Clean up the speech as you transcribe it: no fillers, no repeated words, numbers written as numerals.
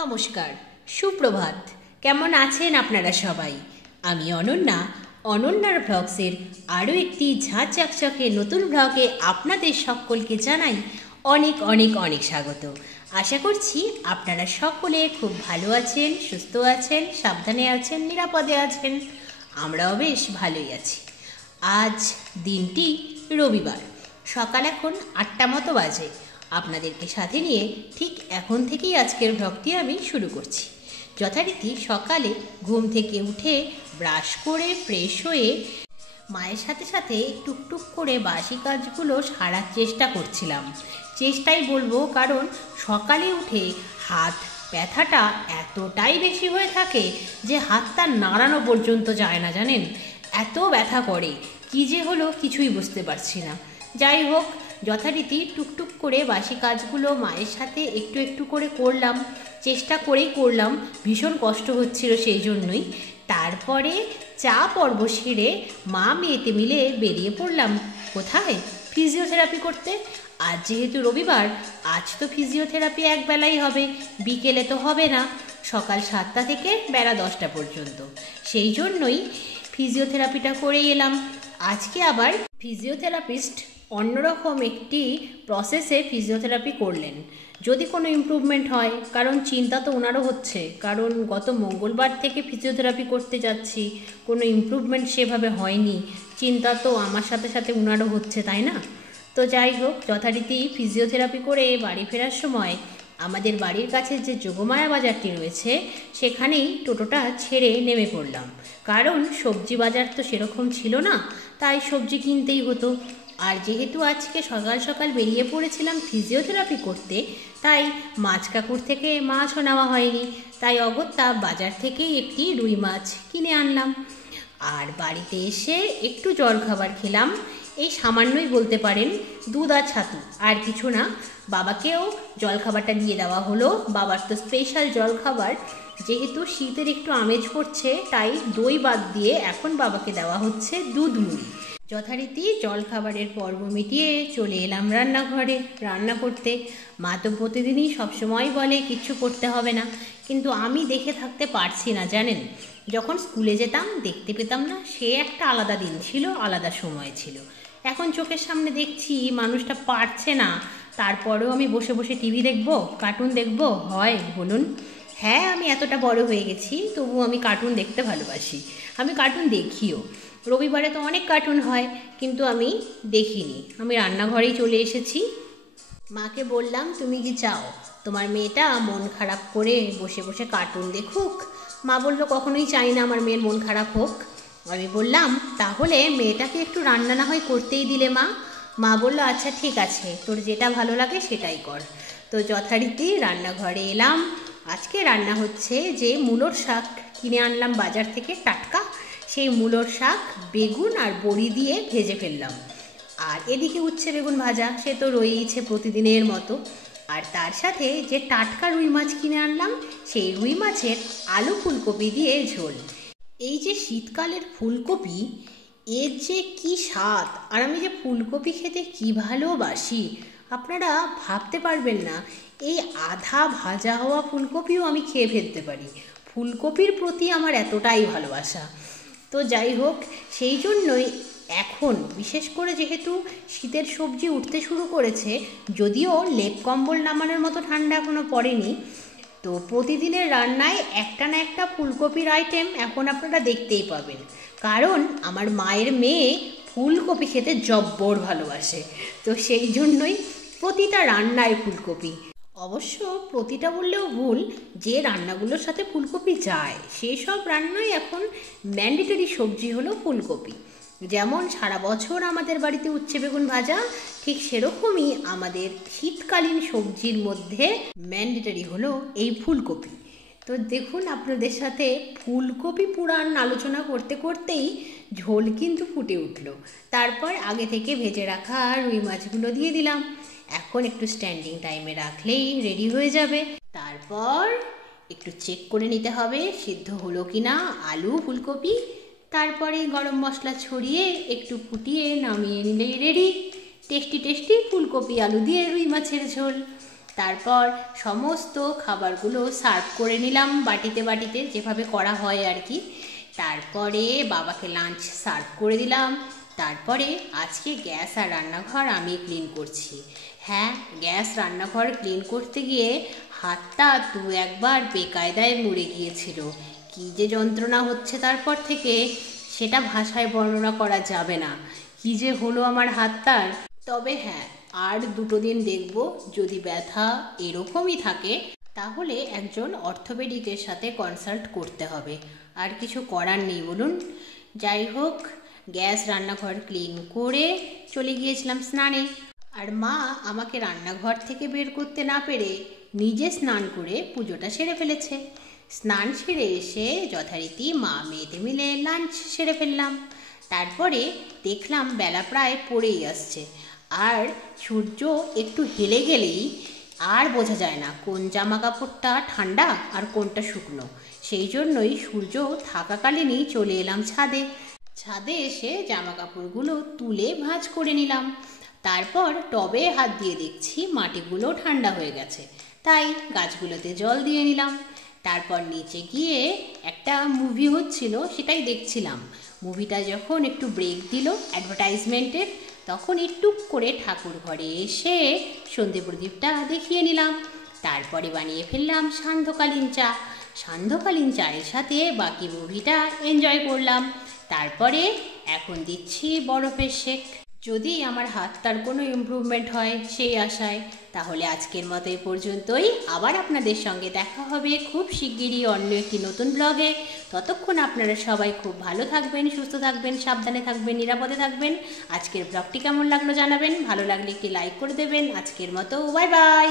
নমস্কার, সুপ্রভাত। কেমন আছেন আপনারা সবাই? আমি অনন্যা, অনন্যার ব্লগসের আরও একটি ঝাঁ চকচকে নতুন ব্লগে আপনাদের সকলকে জানাই অনেক অনেক অনেক স্বাগত। আশা করছি আপনারা সকলে খুব ভালো আছেন, সুস্থ আছেন, সাবধানে আছেন, নিরাপদে আছেন। আমরাও বেশ ভালোই আছি। আজ দিনটি রবিবার, সকাল এখন 8টা মতো বাজে। আপনাদেরকে সাথে নিয়ে ঠিক এখন থেকেই আজকের ব্লগটি আমি শুরু করছি। যথারীতি সকালে ঘুম থেকে উঠে ব্রাশ করে ফ্রেশ হয়ে মায়ের সাথে সাথে টুকটুক করে বাসি কাজগুলো সারার চেষ্টা করছিলাম। চেষ্টাই বলবো, কারণ সকালে উঠে হাত ব্যথাটা এতটাই বেশি হয়ে থাকে যে হাতটা নাড়ানো পর্যন্ত যায় না, জানেন? এত ব্যথা করে, কী যে হলো কিছুই বুঝতে পারছি না। যাই হোক, যথারীতি টুকটুক করে বাসি কাজগুলো মায়ের সাথে একটু একটু করে করলাম, চেষ্টা করেই করলাম, ভীষণ কষ্ট হচ্ছিল সেই জন্যই। তারপরে চা পর্ব সেরে মা মেয়েতে মিলে বেরিয়ে পড়লাম কোথায়? ফিজিওথেরাপি করতে। আজ যেহেতু রবিবার, আজ তো ফিজিওথেরাপি একবেলাই হবে, বিকেলে তো হবে না, সকাল 7টা থেকে বেলা 10টা পর্যন্ত। সেই জন্যই ফিজিওথেরাপিটা করে এলাম। আজকে আবার ফিজিওথেরাপিস্ট অন্যরকম একটি প্রসেসে ফিজিওথেরাপি করলেন, যদি কোনো ইমপ্রুভমেন্ট হয়। কারণ চিন্তা তো ওনারও হচ্ছে, কারণ গত মঙ্গলবার থেকে ফিজিওথেরাপি করতে যাচ্ছি, কোনো ইমপ্রুভমেন্ট সেভাবে হয়নি। চিন্তা তো আমার সাথে সাথে ওনারও হচ্ছে, তাই না? তো যাই হোক, যথারীতি ফিজিওথেরাপি করে বাড়ি ফেরার সময় আমাদের বাড়ির কাছে যে যোগমায়া বাজারটি রয়েছে সেখানেই টোটোটা ছেড়ে নেমে পড়লাম। কারণ সবজি বাজার তো সেরকম ছিল না, তাই সবজি কিনতেই হতো। আর যেহেতু আজকে সকাল সকাল বেরিয়ে পড়েছিলাম ফিজিওথেরাপি করতে, তাই মাছ কাকুর থেকে মাছও নেওয়া হয়নি, তাই অগত্যা বাজার থেকেই একটি রুই মাছ কিনে আনলাম। আর বাড়িতে এসে একটু জলখাবার খেলাম, এই সামান্যই বলতে পারেন, দুধ আর ছাতু, আর কিছু না। বাবাকেও জলখাবারটা দিয়ে দেওয়া হলো। বাবার তো স্পেশাল জলখাবার, যেহেতু শীতের একটু আমেজ করছে, তাই দই বাদ দিয়ে এখন বাবাকে দেওয়া হচ্ছে দুধ মুড়ি। যথারীতি জলখাবারের পর্ব মিটিয়ে চলে এলাম রান্নাঘরে রান্না করতে। মা তো প্রতিদিনই সবসময় বলে কিচ্ছু করতে হবে না, কিন্তু আমি দেখে থাকতে পারছি না, জানেন? যখন স্কুলে যেতাম দেখতে পেতাম না, সে একটা আলাদা দিন ছিল, আলাদা সময় ছিল। এখন চোখের সামনে দেখছি মানুষটা পারছে না, তারপরেও আমি বসে বসে টিভি দেখবো, কার্টুন দেখবো, হয় বলুন? হ্যাঁ, আমি এতটা বড় হয়ে গেছি, তবু আমি কার্টুন দেখতে ভালোবাসি। আমি কার্টুন দেখিও। রবিবারে তো অনেক কার্টুন হয়, কিন্তু আমি দেখিনি। আমি রান্নাঘরেই চলে এসেছি। মাকে বললাম, তুমি কি চাও তোমার মেয়েটা মন খারাপ করে বসে বসে কার্টুন দেখুক? মা বলল, কখনোই চাই না আমার মেয়ের মন খারাপ হোক। আমি বললাম, তাহলে মেয়েটাকে একটু রান্না না হয় করতেই দিলে মা? মা বলল, আচ্ছা ঠিক আছে, তোর যেটা ভালো লাগে সেটাই কর। তো যথারীতি রান্নাঘরে এলাম। আজকে রান্না হচ্ছে যে মূলোর শাক কিনে আনলাম বাজার থেকে টাটকা, সেই মূলোর শাক বেগুন আর বড়ি দিয়ে ভেজে ফেললাম। আর এদিকে উচ্ছে বেগুন ভাজা, সে তো রয়েইছে প্রতিদিনের মতো। আর তার সাথে যে টাটকা রুই মাছ কিনে আনলাম, সেই রুই মাছের আলু ফুলকপি দিয়ে ঝোল। এই যে শীতকালের ফুলকপি, এর যে কি স্বাদ! আর আমি যে ফুলকপি খেতে কি ভালোবাসি, আপনারা ভাবতে পারবেন না। এই আধা ভাজা হওয়া ফুলকপিও আমি খেয়ে ফেলতে পারি। ফুলকপির প্রতি আমার এতটাই ভালোবাসা। তো যাই হোক, সেই জন্যই এখন বিশেষ করে যেহেতু শীতের সবজি উঠতে শুরু করেছে, যদিও লেপ কম্বল নামানোর মতো ঠান্ডা এখনও পড়েনি, তো প্রতিদিনের রান্নায় একটা না একটা ফুলকপির আইটেম এখন আপনারা দেখতেই পাবেন। কারণ আমার মায়ের মেয়ে ফুলকপি খেতে জব্বর ভালোবাসে, তো সেই জন্যই প্রতিটা রান্নায় ফুলকপি। অবশ্য প্রতিটা বললেও ভুল, যে রান্নাগুলোর সাথে ফুলকপি যায় সেই সব রান্নায় এখন ম্যান্ডেটরি সবজি হলো ফুলকপি। যেমন সারা বছর আমাদের বাড়িতে উচ্ছে বেগুন ভাজা, ঠিক সেরকমই আমাদের শীতকালীন সবজির মধ্যে ম্যান্ডেটরি হলো এই ফুলকপি। তো দেখুন, আপনাদের সাথে ফুলকপি পুরাণ আলোচনা করতে করতেই ঝোল কিন্তু ফুটে উঠল। তারপর আগে থেকে ভেজে রাখা রুই মাছগুলো দিয়ে দিলাম। এখন একটু স্ট্যান্ডিং টাইমে রাখলেই রেডি হয়ে যাবে। তারপর একটু চেক করে নিতে হবে সিদ্ধ হলো কি না আলু ফুলকপি। তারপরে গরম মশলা ছড়িয়ে একটু ফুটিয়ে নামিয়ে নিলেই রেডি টেস্টি টেস্টি ফুলকপি আলু দিয়ে রুই মাছের ঝোল। তারপর সমস্ত খাবারগুলো সার্ভ করে নিলাম বাটিতে বাটিতে, যেভাবে করা হয় আর কি। তারপরে বাবাকে লাঞ্চ সার্ভ করে দিলাম। তারপরে আজকে গ্যাস আর রান্নাঘর আমি ক্লিন করছি। হ্যাঁ, গ্যাস রান্নাঘর ক্লিন করতে গিয়ে হাতটা একবার বেকায়দায় মুড়ে গিয়েছিল। কী যে যন্ত্রণা হচ্ছে তারপর থেকে, সেটা ভাষায় বর্ণনা করা যাবে না। কী যে হলো আমার হাতটার। তবে হ্যাঁ, আর 2 দিন দেখব, যদি ব্যথা এরকমই থাকে তাহলে একজন অর্থোপেডিকের সাথে কনসাল্ট করতে হবে। আর কিছু করার নেই বলুন। যাই হোক, গ্যাস রান্নাঘর ক্লিন করে চলে গিয়েছিলাম স্নানে। আর মা আমাকে রান্নাঘর থেকে বের করতে না পেরে নিজে স্নান করে পুজোটা সেরে ফেলেছে। স্নান সেরে এসে যথারীতি মা মেয়েতে মিলে লাঞ্চ সেরে ফেললাম। তারপরে দেখলাম বেলা প্রায় পড়েই আসছে, আর সূর্য একটু হেলে গেলেই আর বোঝা যায় না কোন জামা কাপড়টা ঠান্ডা আর কোনটা শুকনো। সেই জন্যই সূর্য থাকাকালীনই চলে এলাম ছাদে। ছাদে এসে জামা কাপড়গুলো তুলে ভাঁজ করে নিলাম। তারপর টবে হাত দিয়ে দেখছি মাটিগুলো ঠান্ডা হয়ে গেছে, তাই গাছগুলোতে জল দিয়ে নিলাম। তারপর নিচে গিয়ে একটা মুভি হচ্ছিল, সেটাই দেখছিলাম। মুভিটা যখন একটু ব্রেক দিল অ্যাডভার্টাইজমেন্টের, তখনই টুক করে ঠাকুর ঘরে এসে সন্ধে প্রদীপটা দেখিয়ে নিলাম। তারপরে বানিয়ে ফেললাম সান্ধ্যকালীন চা। সান্ধ্যকালীন চায়ের সাথে বাকি মুভিটা এনজয় করলাম। তারপরে এখন দিচ্ছি বরফের শেক। যদি আমার হাতটার কোনো ইমপ্রুভমেন্ট হয় সেই আশায়, তাহলে আজকের মতো এ পর্যন্তই। আবার আপনাদের সঙ্গে দেখা হবে খুব শিগগিরই অন্য একটি নতুন ব্লগে। ততক্ষণ আপনারা সবাই খুব ভালো থাকবেন, সুস্থ থাকবেন, সাবধানে থাকবেন, নিরাপদে থাকবেন। আজকের ব্লগটি কেমন লাগলো জানাবেন, ভালো লাগলে একটি লাইক করে দেবেন। আজকের মতো বাই বাই।